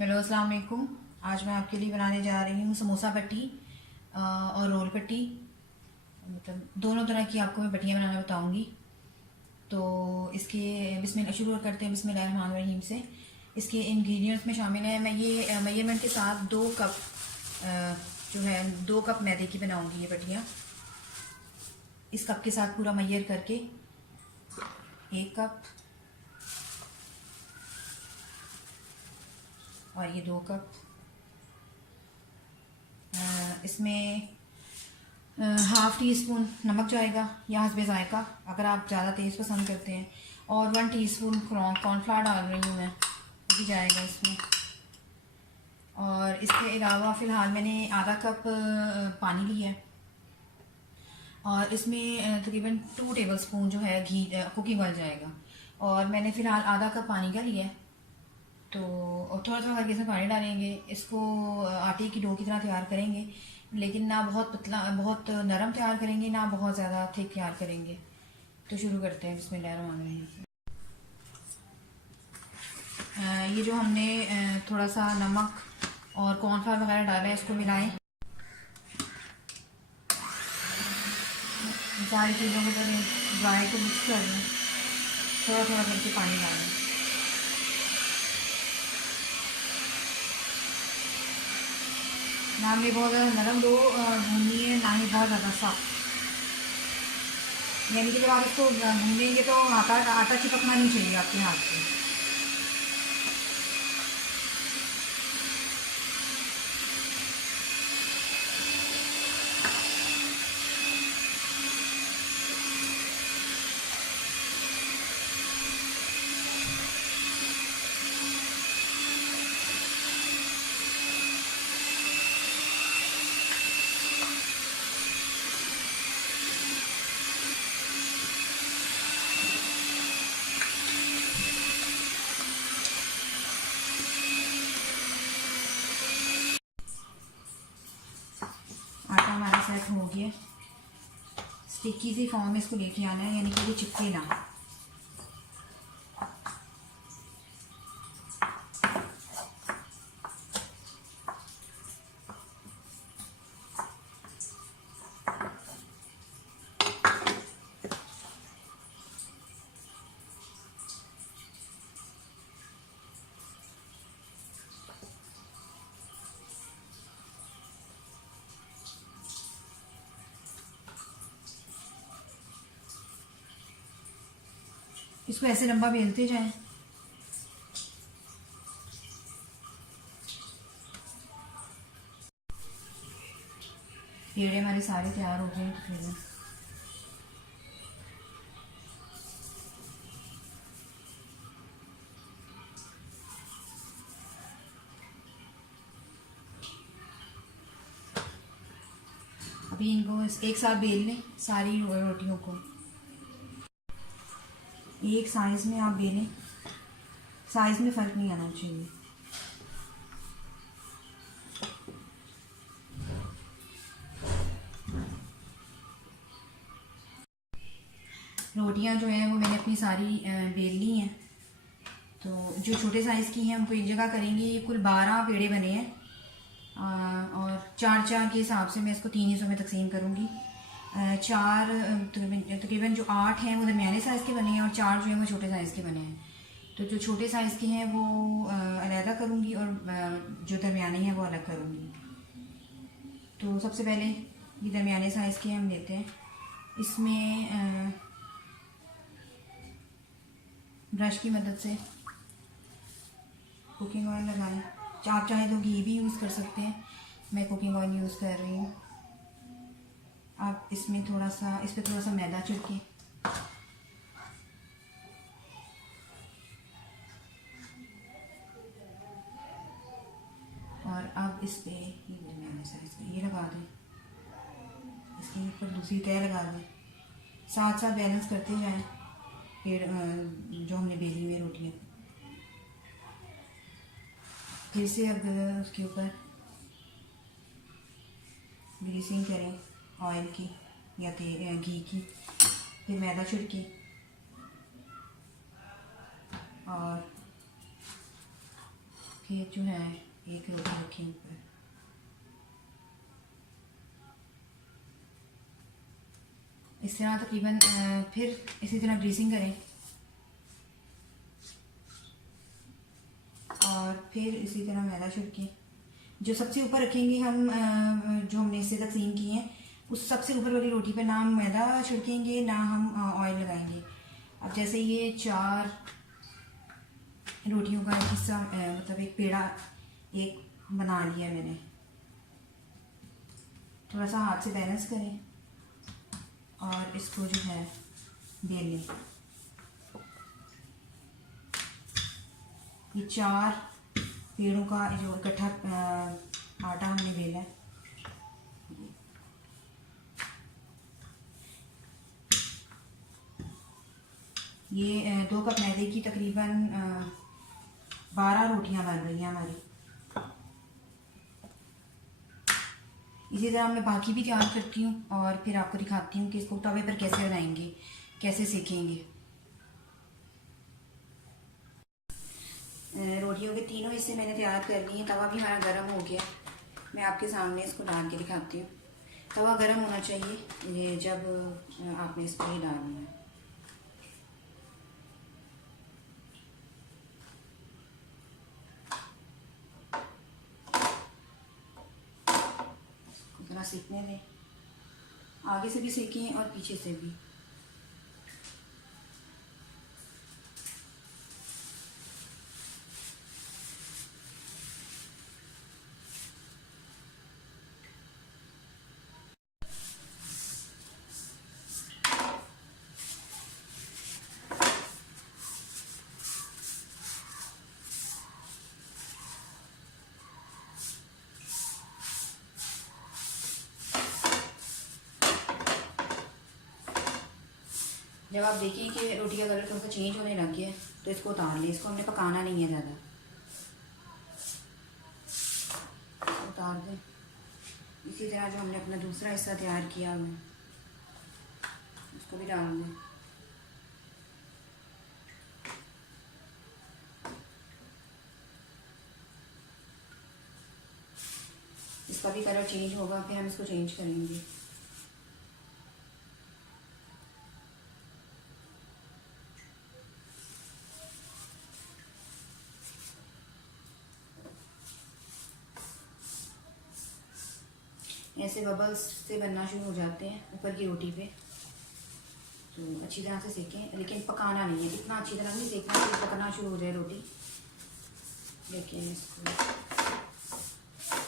Hello अस्सलाम वालेकुम। आज मैं आपके लिए बनाने जा रही हूँ समोसा पट्टी और रोल पट्टी। मतलब दोनों तरह की आपको मैं पट्टियाँ बनाना बताऊँगी। तो इसके बिस्मिल्लाह शुरू करते हैं बिस्मिल्लाहिर्रहमानिर्रहीम से। इसके इंग्रेडिएंट्स में शामिल है, मैं ये मेजरमेंट के साथ 2 कप जो है 2 कप मैदे की बनाऊँगी ये पट्टियाँ। इस कप के साथ पूरा मैयर करके 1 कप और ये 2 कप। इसमें हाफ़ टी स्पून नमक जाएगा या हस्बे ज़ायक़ा, अगर आप ज़्यादा तेज़ पसंद करते हैं। और 1 टीस्पून कॉर्नफ्लावर डाल रही हूँ मैं, वो भी जाएगा इसमें। और इसके अलावा फ़िलहाल मैंने आधा कप पानी लिया है और इसमें तकरीबन 2 टेबलस्पून जो है घी कुकिंग ऑयल जाएगा। और मैंने फ़िलहाल आधा कप पानी का लिया है। तो थोड़ा थोड़ा करके इसमें पानी डालेंगे। इसको आटे की डो की तरह तैयार करेंगे, लेकिन ना बहुत पतला बहुत नरम तैयार करेंगे, ना बहुत ज़्यादा थिक तैयार करेंगे। तो शुरू करते हैं बिस्मिल्लाहिर्रहमानिर्रहीम से। ये जो हमने थोड़ा सा नमक और कॉर्नफ्लावर वगैरह डाला है, इसको मिलाएं। सारी चीज़ों को पहले ड्राई को मिक्स कर लें, थोड़ा थोड़ा करके पानी डालें। ना हमें बहुत ज़्यादा नरम डो भूननी है, ना ही बहुत ज़्यादा सॉफ्ट। यानी कि जब आप इसको भूनेंगे तो आटा आटा चिपकना नहीं चाहिए आपके हाथ से। आटा हमारा सेट हो गया। स्टिकी सी फॉर्म में इसको लेके आना है, यानी कि ये चिपके ना। इसको ऐसे लंबा बेलते जाएं। पेड़े हमारे सारे तैयार हो गए तकरीबन। अभी इनको एक साथ बेल लें, सारी रोटियों को एक साइज़ में आप बेलें। साइज़ में फ़र्क नहीं आना चाहिए। रोटियां जो है वो मैंने अपनी सारी बेल ली हैं। तो जो छोटे साइज़ की हैं उनको एक जगह करेंगे। ये कुल 12 पेड़े बने हैं और 4-4 के हिसाब से मैं इसको 3 हिस्सों में तकसीम करूँगी। 4 तकरीबन जो 8 हैं वो दरमियाने साइज़ के बने हैं और 4 जो हैं वो छोटे साइज़ के बने हैं। तो जो छोटे साइज़ के हैं वो अलहदा करूँगी और जो दरमियाने हैं वो अलग करूँगी। तो सबसे पहले ये दरमियाने साइज़ के हम लेते हैं। इसमें ब्रश की मदद से कुकिंग ऑयल लगाएं। आप चाहे तो घी भी यूज़ कर सकते हैं, मैं कुकिंग ऑयल यूज़ कर रही हूँ। आप इसमें थोड़ा सा इस पर थोड़ा सा मैदा छिड़कें और अब इस पर मैंने साइज ये लगा दें। इसके ऊपर दूसरी तय लगा दें, साथ साथ बैलेंस करते जाएं पेड़ जो हमने बेली हुई रोटियाँ। फिर से अब उसके ऊपर ग्रीसिंग करें ऑयल की या घी की, फिर मैदा छिड़के और फिर जो है एक रोटी रखें ऊपर। इस तरह तकरीबन फिर इसी तरह ग्रीसिंग करें और फिर इसी तरह मैदा छिड़कें। जो सबसे ऊपर रखेंगे हम, जो हमने इससे तकसीम किए हैं, उस सबसे ऊपर वाली रोटी पे ना हम मैदा छिड़केंगे ना हम ऑयल लगाएंगे। अब जैसे ये 4 रोटियों का एक हिस्सा, मतलब एक पेड़ा एक बना लिया मैंने। थोड़ा सा हाथ से बैलेंस करें और इसको जो है बेल लें। ये 4 पेड़ों का जो इकट्ठा आटा हमने बेला है। ये 2 कप मैदे की तकरीबन 12 रोटियां बन रही हैं हमारी। इसी तरह मैं बाकी भी तैयार करती हूँ और फिर आपको दिखाती हूँ कि इसको तवे पर कैसे बनाएंगे, कैसे सेकेंगे। रोटियों के तीनों हिस्से मैंने तैयार कर लिए हैं। तवा भी हमारा गर्म हो गया। मैं आपके सामने इसको डाल के दिखाती हूँ। तवा गर्म होना चाहिए जब आपने इसको ही डालना है। थोड़ा सेकने दें, आगे से भी सेकें और पीछे से भी। जब आप देखें कि रोटी का कलर थोड़ा सा चेंज होने लग गया है तो इसको उतार लें। इसको हमने पकाना नहीं है ज़्यादा, उतार दें। इसी तरह जो हमने अपना दूसरा हिस्सा तैयार किया हुआ है उसको भी डाल दें। इसका भी कलर चेंज होगा, फिर हम इसको चेंज करेंगे। ऐसे बबल्स से बनना शुरू हो जाते हैं ऊपर की रोटी पे, तो अच्छी तरह से सेकें, लेकिन पकाना नहीं है। इतना अच्छी तरह नहीं सेकना कि पकना शुरू हो जाए रोटी। देखिए इसको,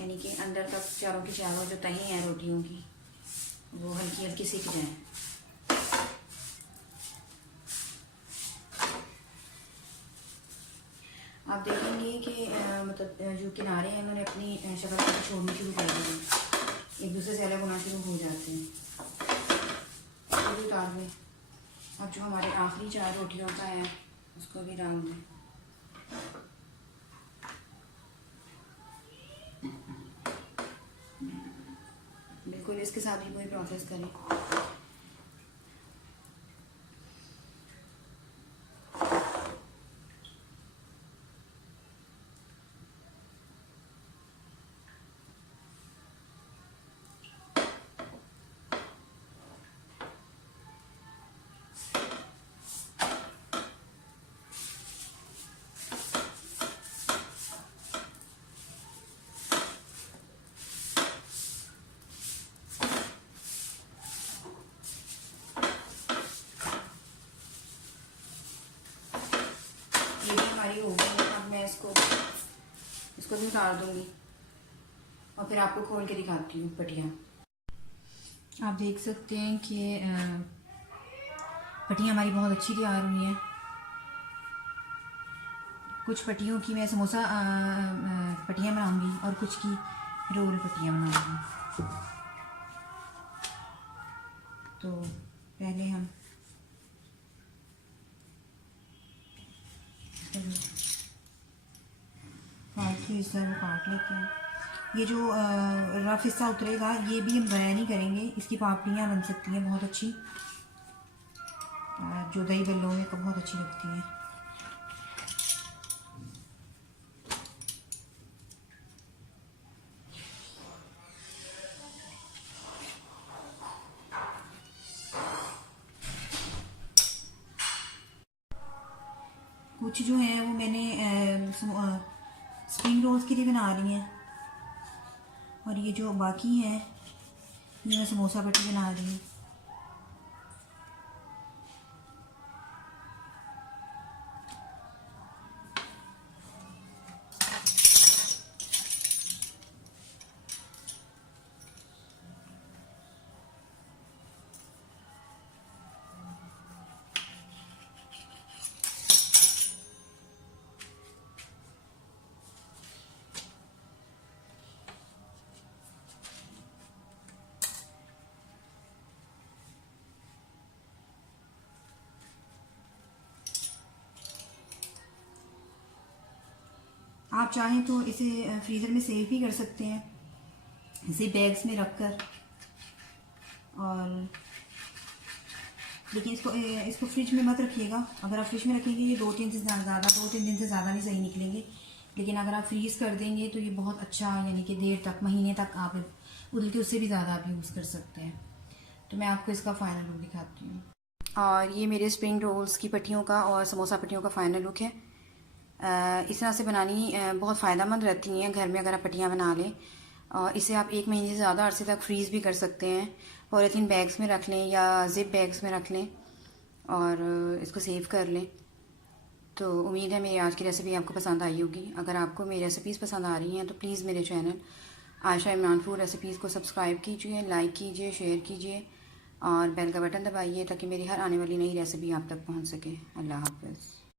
यानी कि अंदर तक चारों की चारों जो तहें हैं रोटियों की वो हल्की हल्की सिक जाएं। आप देखेंगे कि मतलब जो किनारे हैं उन्होंने अपनी शक्ल को छोड़नी शुरू कर दी है, एक दूसरे से अलग होना शुरू हो जाते हैं। उसको भी डाल दें। अब जो हमारे आखिरी 4 रोटियों का है उसको भी डाल दें। बिल्कुल इसके साथ ही कोई प्रोसेस करें। ये भी हमारी हो गई है। अब मैं इसको भी उतार दूंगी और फिर आपको खोल के दिखाती हूँ पटियाँ। आप देख सकते हैं कि पटियाँ हमारी बहुत अच्छी तैयार हुई हैं। कुछ पटियों की मैं समोसा पटियाँ बनाऊंगी और कुछ की रोल पटियाँ बनाऊंगी। तो पहले हम फालतू हिस्सा वो काट लेते हैं। ये जो रफ हिस्सा उतरेगा ये भी हम ज़ाया नहीं करेंगे। इसकी पापड़ियाँ बन सकती हैं बहुत अच्छी, जो दही बल्लों में बहुत अच्छी लगती हैं। कुछ जो है वो मैंने स्प्रिंग रोल्स के लिए बना रही हैं, और ये जो बाकी हैं ये मैं समोसा पट्टी बना रही हूँ। आप चाहें तो इसे फ्रीज़र में सेव भी कर सकते हैं, इसे बैग्स में रख कर, और लेकिन इसको फ्रिज में मत रखिएगा। अगर आप फ्रिज में रखेंगे ये 2-3 दिन से ज़्यादा नहीं सही निकलेंगे, लेकिन अगर आप फ्रीज़ कर देंगे तो ये बहुत अच्छा, यानी कि देर तक, महीने तक आप बल्कि उससे भी ज़्यादा आप यूज़ कर सकते हैं। तो मैं आपको इसका फ़ाइनल लुक दिखाती हूँ। और ये मेरे स्प्रिंग रोल्स की पट्टियों का और समोसा पट्टियों का फ़ाइनल लुक है। इस तरह से बनानी बहुत फ़ायदेमंद रहती हैं घर में अगर आप पट्टियाँ बना लें, और इसे आप 1 महीने से ज़्यादा अरसे तक फ्रीज़ भी कर सकते हैं। पॉलीथीन बैग्स में रख लें या ज़िप बैग्स में रख लें और इसको सेव कर लें। तो उम्मीद है मेरी आज की रेसिपी आपको पसंद आई होगी। अगर आपको मेरी रेसिपीज़ पसंद आ रही हैं तो प्लीज़ मेरे channel Ayesha Imran food recipes को सब्सक्राइब कीजिए, लाइक कीजिए, शेयर कीजिए और बेल का बटन दबाइए ताकि मेरी हर आने वाली नई रेसिपी आप तक पहुंच सके। अल्लाह हाफ़िज़।